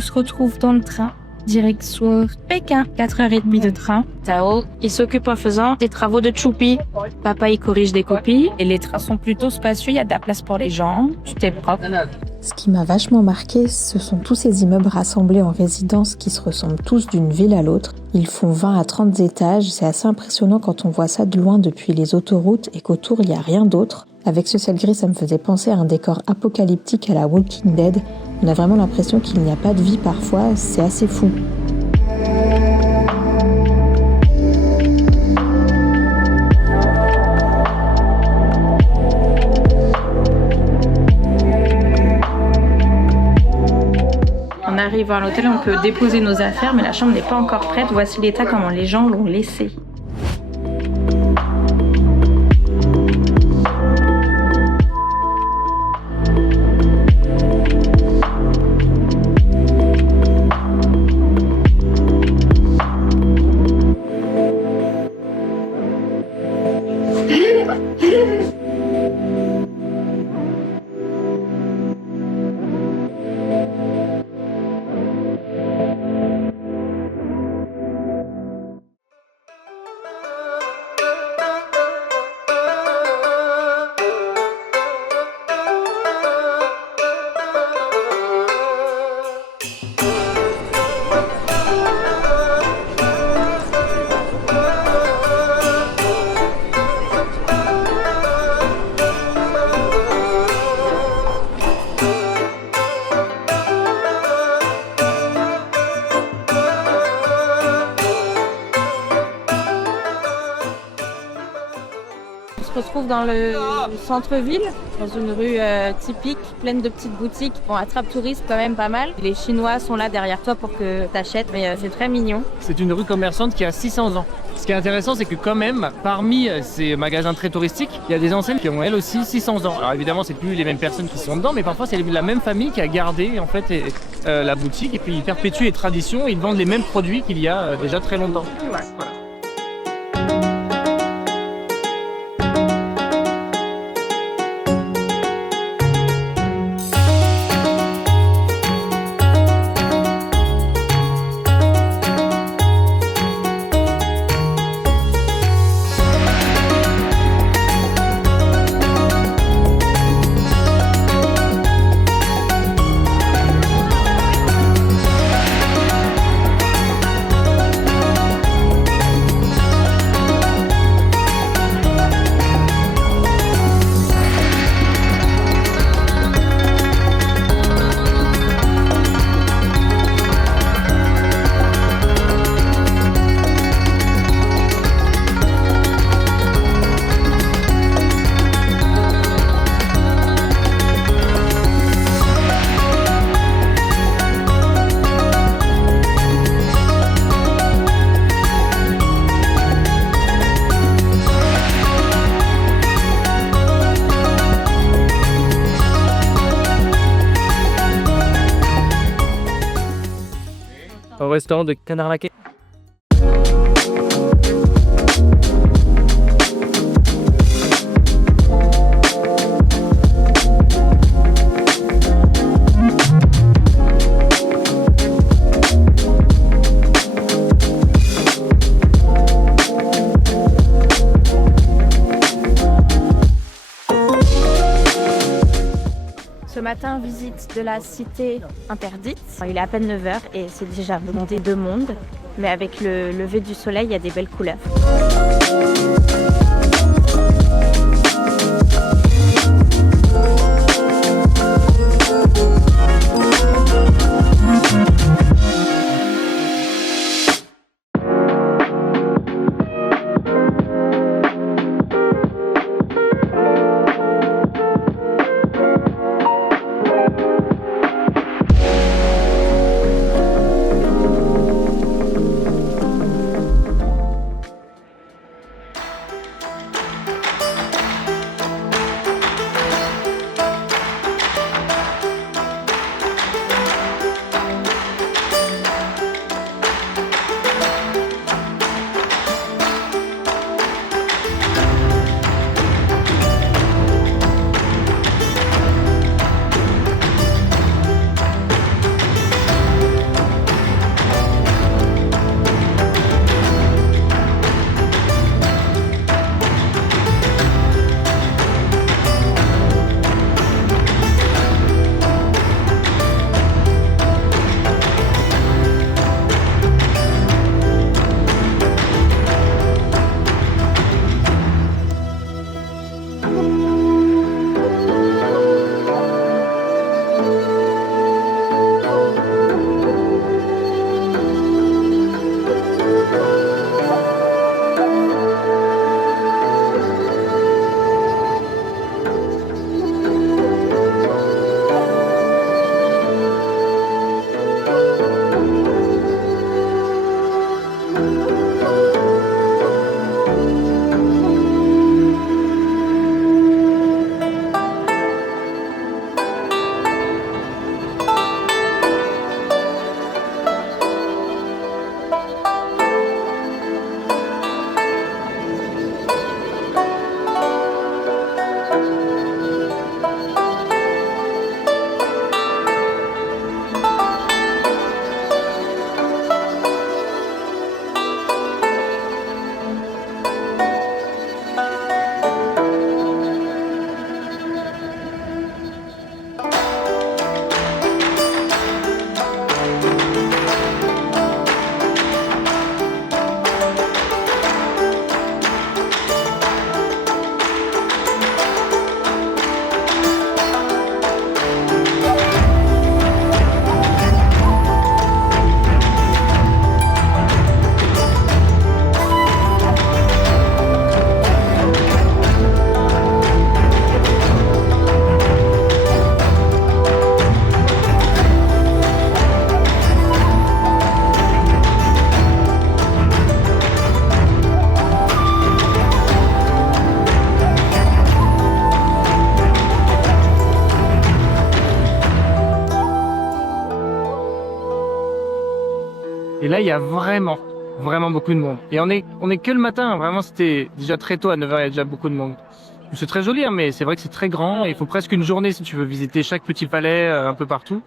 On se retrouve dans le train, direction Pékin, 4h30 de train. Tao, il s'occupe en faisant des travaux de choupi. Papa, il corrige des copies. Et les trains sont plutôt spacieux, il y a de la place pour les gens. Tout est propre. Ce qui m'a vachement marqué, ce sont tous ces immeubles rassemblés en résidences qui se ressemblent tous d'une ville à l'autre. Ils font 20 à 30 étages, c'est assez impressionnant quand on voit ça de loin depuis les autoroutes et qu'autour il n'y a rien d'autre. Avec ce ciel gris, ça me faisait penser à un décor apocalyptique à la Walking Dead. On a vraiment l'impression qu'il n'y a pas de vie parfois, c'est assez fou. On arrive à l'hôtel, on peut déposer nos affaires, mais la chambre n'est pas encore prête. Voici l'état comment les gens l'ont laissé. On se retrouve dans le centre-ville, dans une rue typique, pleine de petites boutiques. Bon, attrape touriste quand même pas mal. Les Chinois sont là derrière toi pour que tu achètes, mais c'est très mignon. C'est une rue commerçante qui a 600 ans. Ce qui est intéressant, c'est que quand même, parmi ces magasins très touristiques, il y a des enseignes qui ont elles aussi 600 ans. Alors évidemment, c'est plus les mêmes personnes qui sont dedans, mais parfois c'est la même famille qui a gardé en fait la boutique et puis ils perpétuent les traditions et ils vendent les mêmes produits qu'il y a déjà très longtemps. Ouais. Voilà. Au restaurant de Canard Laquais. Ce matin, visite de la cité interdite. Il est à peine 9h et c'est déjà bondé de monde. Mais avec le lever du soleil, il y a des belles couleurs. là, il y a vraiment beaucoup de monde. Et on est que le matin, vraiment, c'était déjà très tôt, à 9h, il y a déjà beaucoup de monde. C'est très joli, hein, mais c'est vrai que c'est très grand. Il faut presque une journée si tu veux visiter chaque petit palais un peu partout.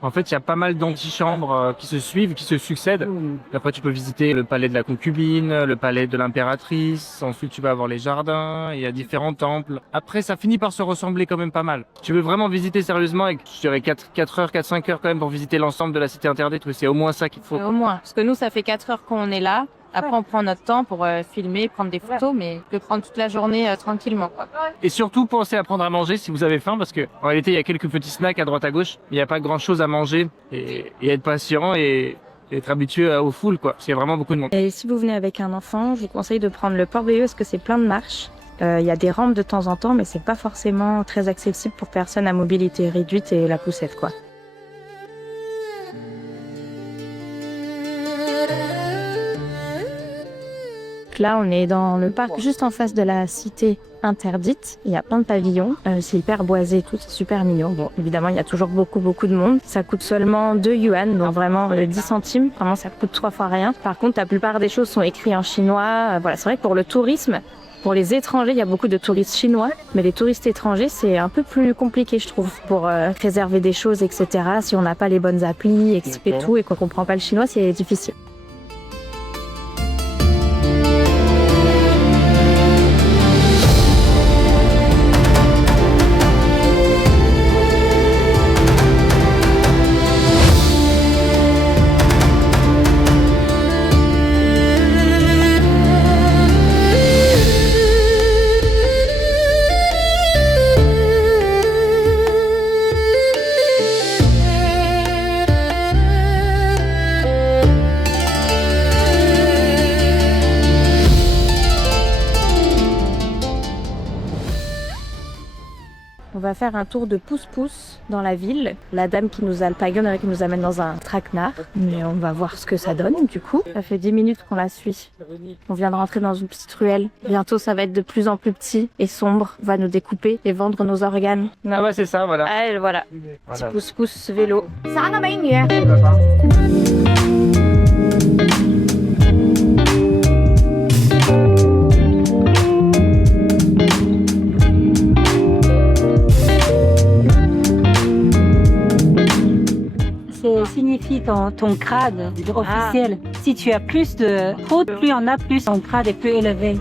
En fait, il y a pas mal d'antichambres qui se suivent, qui se succèdent. Et après, tu peux visiter le palais de la concubine, le palais de l'impératrice. Ensuite, tu vas avoir les jardins. Il y a différents temples. Après, ça finit par se ressembler quand même pas mal. Tu veux vraiment visiter sérieusement avec, je dirais, 4-5 heures quand même pour visiter l'ensemble de la cité interdite. C'est au moins ça qu'il faut. Au moins. Parce que nous, ça fait 4 heures qu'on est là. Après, on prend notre temps pour filmer, prendre des photos, mais je peux prendre toute la journée tranquillement, quoi. Et surtout, pensez à prendre à manger si vous avez faim, parce que en réalité, il y a quelques petits snacks à droite à gauche. Il n'y a pas grand chose à manger et être patient et être habitué aux foules, quoi. C'est vraiment beaucoup de monde. Et si vous venez avec un enfant, je vous conseille de prendre le Port-Bélieu parce que c'est plein de marches. Il y a des rampes de temps en temps, mais c'est pas forcément très accessible pour personnes à mobilité réduite et la poussette, quoi. Là, on est dans le parc juste en face de la cité interdite. Il y a plein de pavillons. C'est hyper boisé, tout, c'est super mignon. Bon, évidemment, il y a toujours beaucoup de monde. Ça coûte seulement 2 yuan, donc vraiment 10 centimes. Vraiment, ça coûte 3 fois rien. Par contre, la plupart des choses sont écrites en chinois. Voilà, c'est vrai que pour le tourisme, pour les étrangers, il y a beaucoup de touristes chinois, mais les touristes étrangers, c'est un peu plus compliqué, je trouve, pour réserver des choses, etc. Si on n'a pas les bonnes applis, et tout, et qu'on comprend pas le chinois, c'est difficile. On va faire un tour de pouce-pouce dans la ville. La dame qui nous a le pagone, qui nous amène dans un traquenard. Mais on va voir ce que ça donne du coup. Ça fait 10 minutes qu'on la suit. On vient de rentrer dans une petite ruelle. Bientôt ça va être de plus en plus petit et sombre. On va nous découper et vendre nos organes. Ah ouais, c'est ça, voilà. Ah, voilà. Petit pouce-pouce vélo. Ça n'a pas une heure. 这 signifie ton grade officiel. Si tu as plus de route, plus on a, plus ton grade est plus élevé.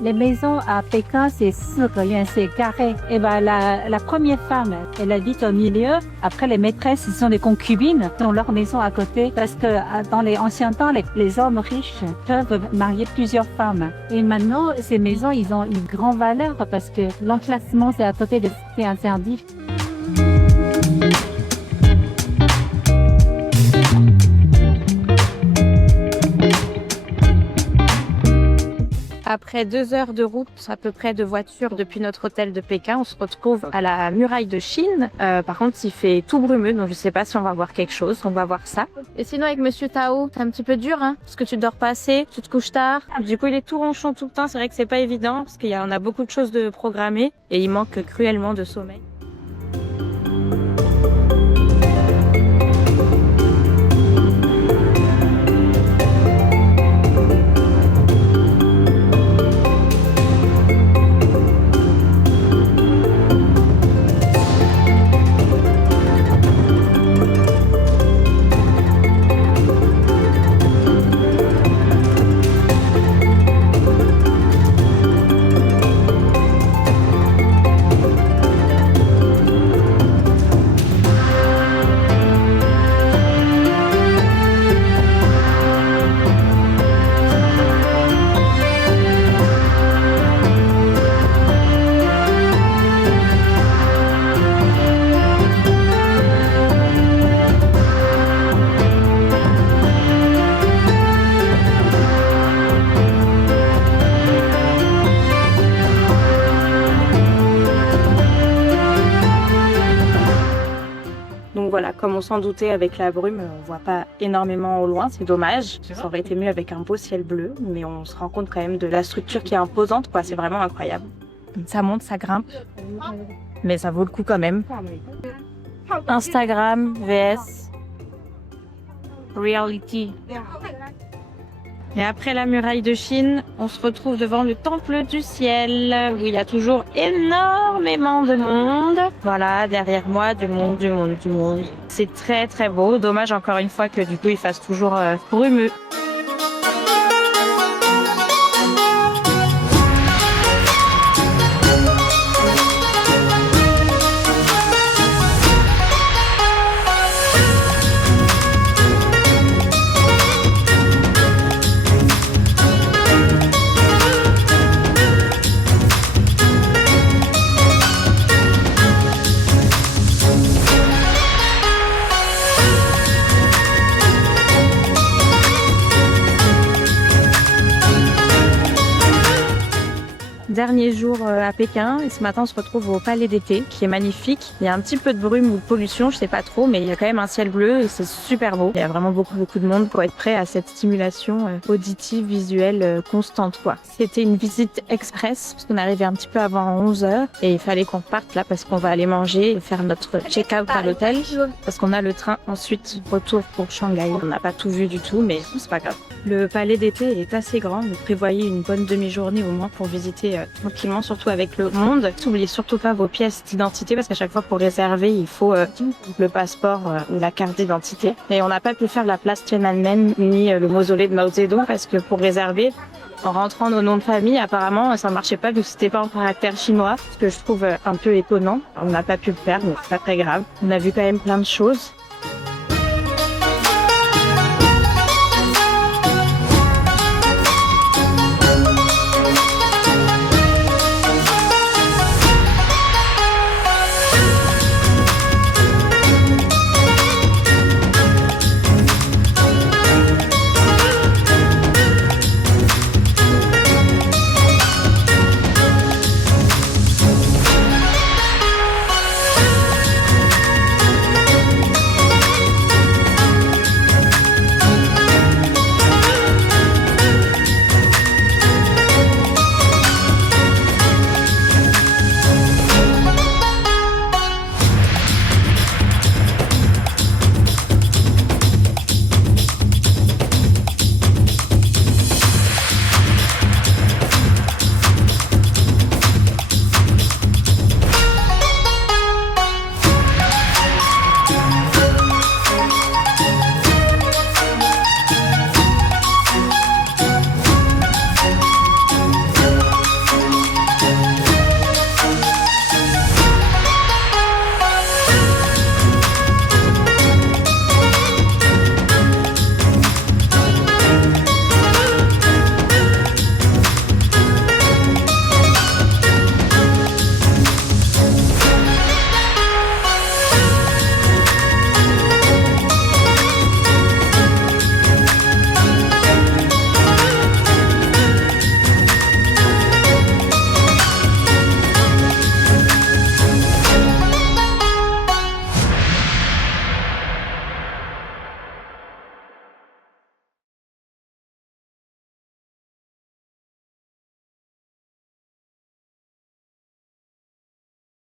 Les maisons à Pékin, c'est 4 yuan, c'est carré. Et ben la première femme, elle habite au milieu. Après, les maîtresses, ce sont des concubines dans leur maison à côté. Parce que dans les anciens temps, les hommes riches peuvent marier plusieurs femmes. Et maintenant, ces maisons, ils ont une grande valeur parce que l'emplacement, c'est à côté de cités interdites. Après 2 heures de route, à peu près de voiture depuis notre hôtel de Pékin, on se retrouve à la muraille de Chine. Par contre, il fait tout brumeux, donc je sais pas si on va voir quelque chose. On va voir ça. Et sinon, avec Monsieur Tao, c'est un petit peu dur, hein, parce que tu dors pas assez, tu te couches tard. Du coup, il est tout ronchon tout le temps. C'est vrai que c'est pas évident, parce qu'on a beaucoup de choses de programmer et il manque cruellement de sommeil. Donc voilà, comme on s'en doutait avec la brume, on voit pas énormément au loin, c'est dommage. Ça aurait été mieux avec un beau ciel bleu, mais on se rend compte quand même de la structure qui est imposante, quoi. C'est vraiment incroyable. Ça monte, ça grimpe, mais ça vaut le coup quand même. Instagram, VS, reality. Et après la muraille de Chine, on se retrouve devant le temple du ciel, où il y a toujours énormément de monde. Voilà, derrière moi, du monde. C'est très très beau. Dommage encore une fois que du coup il fasse toujours brumeux. Dernier jour à Pékin et ce matin on se retrouve au Palais d'été qui est magnifique. Il y a un petit peu de brume ou de pollution, je sais pas trop, mais il y a quand même un ciel bleu et c'est super beau. Il y a vraiment beaucoup de monde pour être prêt à cette stimulation auditive, visuelle constante quoi. C'était une visite express parce qu'on arrivait un petit peu avant 11h et il fallait qu'on parte là parce qu'on va aller manger et faire notre check-out à l'hôtel parce qu'on a le train ensuite retour pour Shanghai. On n'a pas tout vu du tout mais c'est pas grave. Le Palais d'été est assez grand, vous prévoyez une bonne demi-journée au moins pour visiter tranquillement, surtout avec le monde. N'oubliez surtout pas vos pièces d'identité parce qu'à chaque fois pour réserver, il faut le passeport ou la carte d'identité. Et on n'a pas pu faire la place Tiananmen ni le mausolée de Mao Zedong parce que pour réserver, en rentrant nos noms de famille, apparemment, ça marchait pas vu que c'était pas en caractère chinois, ce que je trouve un peu étonnant. On n'a pas pu le faire, mais c'est pas très grave. On a vu quand même plein de choses.